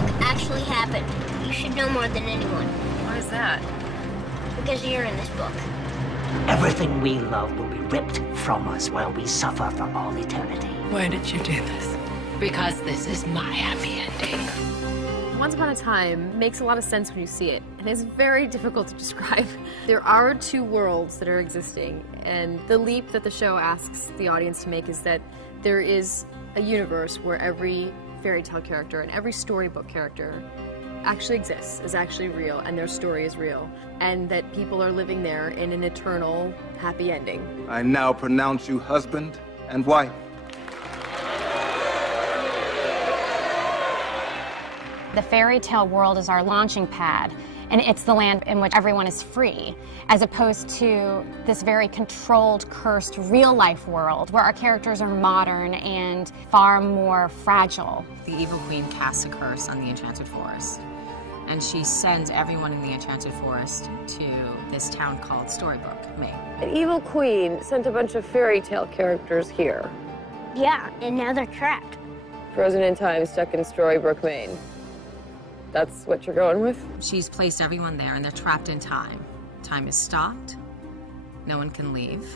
book actually happened. You should know more than anyone. Why is that? Because you're in this book. Everything we love will be ripped from us while we suffer for all eternity. Why did you do this? Because this is my happy ending. Once Upon a Time makes a lot of sense when you see it, and it's very difficult to describe. There are two worlds that are existing, and the leap that the show asks the audience to make is that there is a universe where every fairy tale character and every storybook character actually exists, is actually real, and their story is real, and that people are living there in an eternal happy ending. I now pronounce you husband and wife. The fairy tale world is our launching pad, and it's the land in which everyone is free, as opposed to this very controlled, cursed, real-life world where our characters are modern and far more fragile. The evil queen casts a curse on the enchanted forest, and she sends everyone in the enchanted forest to this town called Storybook, Maine. An evil queen sent a bunch of fairy tale characters here. Yeah, and now they're trapped. Frozen in time, stuck in Storybook, Maine. That's what you're going with? She's placed everyone there, and they're trapped in time. Time is stopped, no one can leave,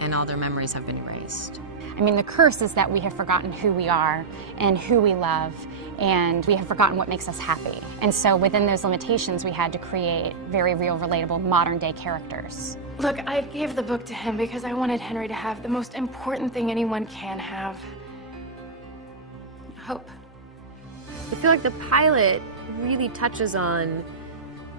and all their memories have been erased. I mean, the curse is that we have forgotten who we are and who we love, and we have forgotten what makes us happy. And so within those limitations, we had to create very real, relatable, modern-day characters. Look, I gave the book to him because I wanted Henry to have the most important thing anyone can have. Hope. I feel like the pilot really touches on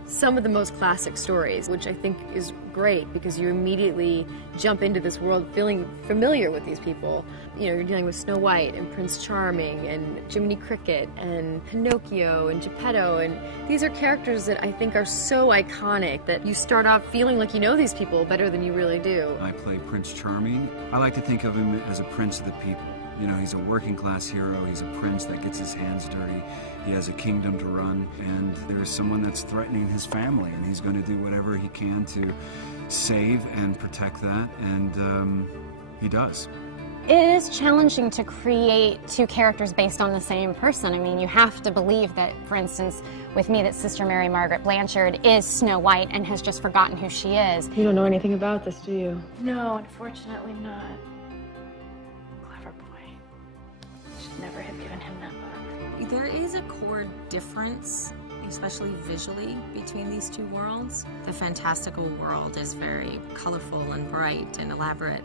some of the most classic stories, which I think is great because you immediately jump into this world feeling familiar with these people. You know, you're dealing with Snow White and Prince Charming and Jiminy Cricket and Pinocchio and Geppetto, and these are characters that I think are so iconic that you start off feeling like you know these people better than you really do. I play Prince Charming. I like to think of him as a prince of the people. You know, he's a working class hero, he's a prince that gets his hands dirty, he has a kingdom to run, and there's someone that's threatening his family, and he's going to do whatever he can to save and protect that, and he does. It is challenging to create two characters based on the same person. I mean, you have to believe that, for instance, with me, that Sister Mary Margaret Blanchard is Snow White and has just forgotten who she is. You don't know anything about this, do you? No, unfortunately not. Clever boy. Should never have given him that book. There is a core difference, especially visually, between these two worlds. The fantastical world is very colorful and bright and elaborate,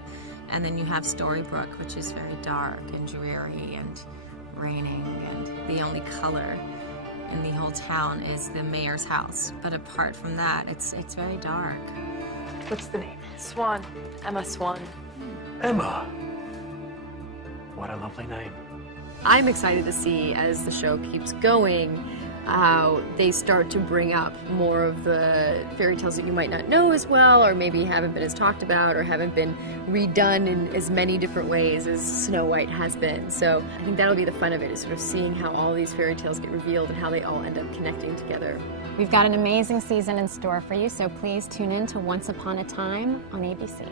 and then you have Storybook, which is very dark and dreary and raining, and the only color in the whole town is the mayor's house. But apart from that, it's very dark. What's the name? Swan. Emma Swan. Emma. What a lovely name. I'm excited to see, as the show keeps going, how they start to bring up more of the fairy tales that you might not know as well, or maybe haven't been as talked about, or haven't been redone in as many different ways as Snow White has been. So I think that'll be the fun of it, is sort of seeing how all these fairy tales get revealed and how they all end up connecting together. We've got an amazing season in store for you, so please tune in to Once Upon a Time on ABC.